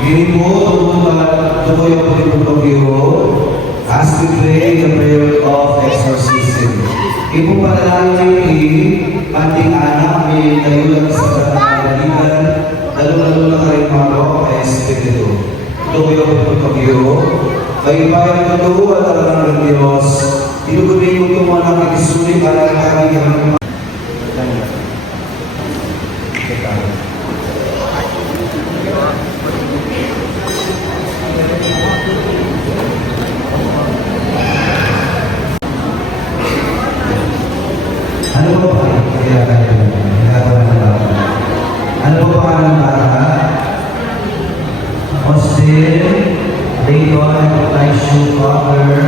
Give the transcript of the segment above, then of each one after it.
Hindi po, tuloy po rin po as we pray the prayer of exorcism. Ipo panalangin ni ating anak, may nayulang sa kanaligan, lalo-lalo na kayo maro ay Espiritu. Tuloy po ay bayan ko ito at alam ng Diyos. Inugunin mo ito mga nakikisuli para kami ang ano ba pa? Ano ba pa ng bata? Austin, Dayton, my shoe cover,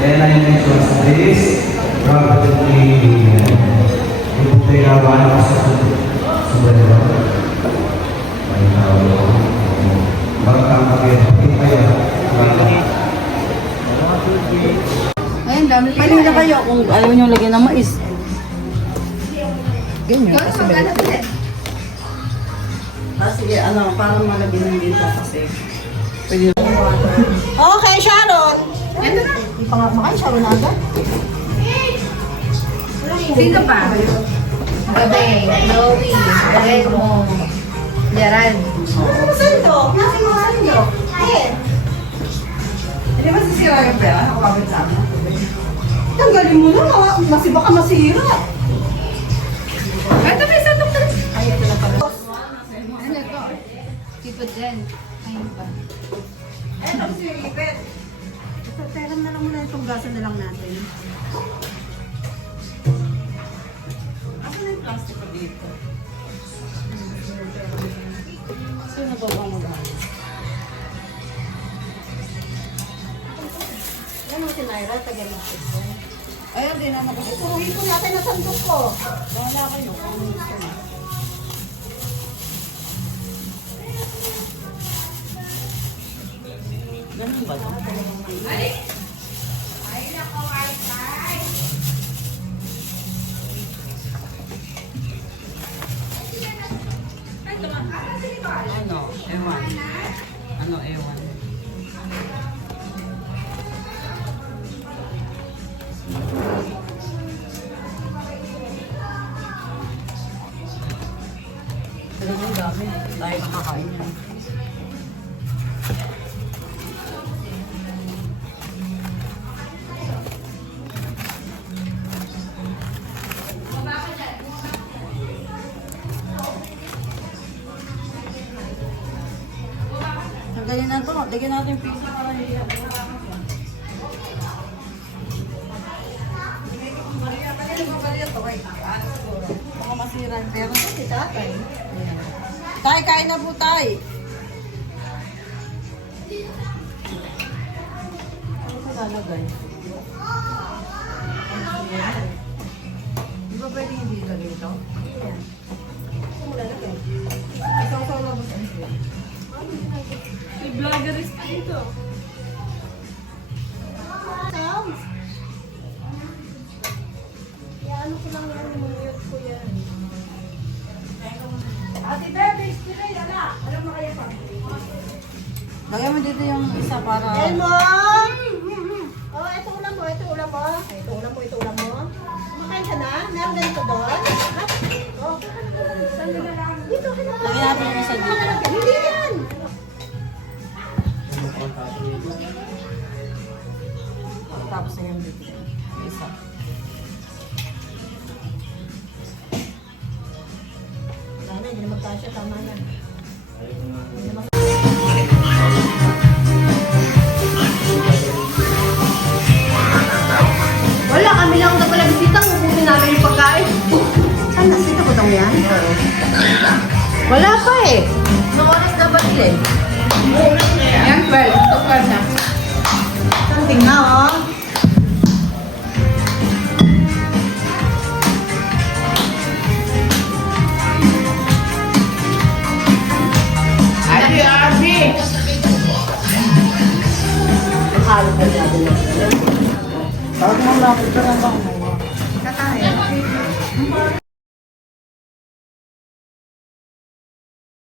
and I mention this, probably, yung pinawan ko sa sumunod. May tao. Ayun, dami. Pwede na kayo kung ayaw nyo lagyan ng mais. Ganyan. Kasi sige, ano, parang malagyan ng dito kasi. Pwede na. Okay, Sharon. Ito na. Ipangapma kayo, Sharon na agad. Sino pa? Gabi, Chloe, Remo, Gerald. Ano saan to? Nasa mga saan nyo? Ayan. Hindi ba sisira yung pera? Nakawagod sa amin. Tanggalin mo na, baka masira. Ito may isa itong Ay, ito na pala. ano to? Tipo Jen. Ayun pa. Ito si Ipet. Ito, teram na lang muna itong gasan na lang natin. Asan na yung plastic pa dito? Sino ba bang mag-aayos? Yan mo si Naira, tagalin ko. Ayun din naman kasi. Turuhin ko natin na sandok ko. Bahala kayo. Ano gusto na? Ganun ba? Ano? Ewan. Ano ewan? Ang dami. Tayo makakain yan. Tanggalin na ito. Lagyan natin yung pizza para hindi yan. Baka masira yung pera ko si tatay. Ayan. Tay, kain na po tay. Ano ko lalagay? Di ba pwede hindi ilagay ito? Ayan. Ano mo lalagay? Isang sa labas ang siya. May vloggerist dito. Sounds. Ano ko lang yan, mumiyot ko yan. Ate Bebe, spiray, ala. Alam mo kaya pa? Lagyan mo dito yung isa para... Elmo! Oh, ito ulam mo, ito ulam mo. Ay, ito ulam mo, ito ulam mo. Makain ka na? Meron ganito doon? Ha? Oh, saan ka na? Dito ka na. Lagyan natin yung isa dito. Hindi yan! Tapos na yung dito. Isa. Wala na, hindi na magkasya, tama na. Wala, kami lang na pala bisita, ubusin namin yung pagkain. Saan nasita ko daw yan? Wala pa eh. Nung oras na ba sila eh? Yan, 12. Ito 12 na. Something na oh. Ate, Abi! Halo ka na din. Tawag mo lang. Ito lang ba? Kakain.